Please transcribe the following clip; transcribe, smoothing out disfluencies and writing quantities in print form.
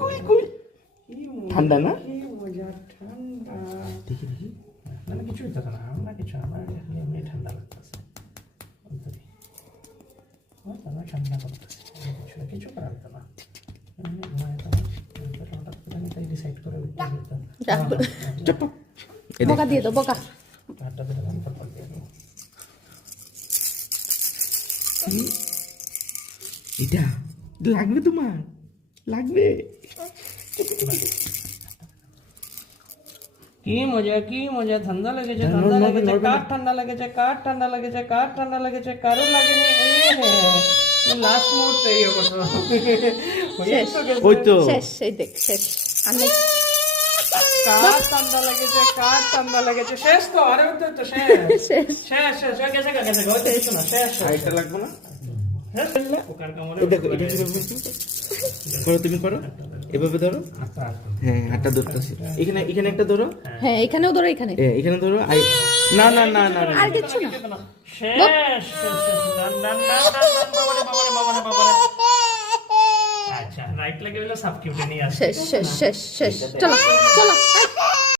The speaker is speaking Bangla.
কই কই ঠান্ডা না? ঠান্ডা দেখি দেখি। না না কিছুই তো না, আমরা কিছু আমার এমনি ঠান্ডা লাগতেছে। আমার ঠান্ডা করতেছে, কিছু করার তো না। এমনি ঘুমায় তো হঠাৎ করে আমি তাই ডিসাইড করে উঠতে যেতাম। চুপ। বোকা দিয়ে দাও, বোকা। হাতটা ধরে তারপর দিয়ে দেবো। এটা লাগবে তোমার, লাগবে। কি মজা, ঠান্ডা লেগেছে, ঠান্ডা লেগেছে, কার ঠান্ডা লেগেছে, কার ঠান্ডা লেগেছে, কার ঠান্ডা লেগেছে, কারো লাগেনি। লাস্ট মুহূর্তে এই অবস্থা। ওই তো শেষ, এই দেখ শেষ। আর নেই। কার ঠান্ডা লেগেছে, কার ঠান্ডা লেগেছে, শেষ তো, আরে তো তো শেষ শেষ। শেষ শেষ হয়ে গেছে, গেছে গেছে কিছু না, শেষ শেষ। আরেকটা লাগবে না? শেষ পোকার কামড়ে এই দেখো এটা করো, তুমি করো, এভাবে ধরো। হ্যাঁ হাতটা ধরতেছি, এখানে এখানে একটা ধরো। হ্যাঁ এখানেও ধরো, এখানে। এখানে ধরো। না না না না না। আর কিচ্ছু না। শেষ শেষ শেষ ডান ডান ডান ডান ডান, বাবারে বাবারে বাবারে বাবারে। আচ্ছা রাইট লেগে হলো সাবকিউটেনিয়াস। শেষ শেষ শেষ শেষ। চলো চলো।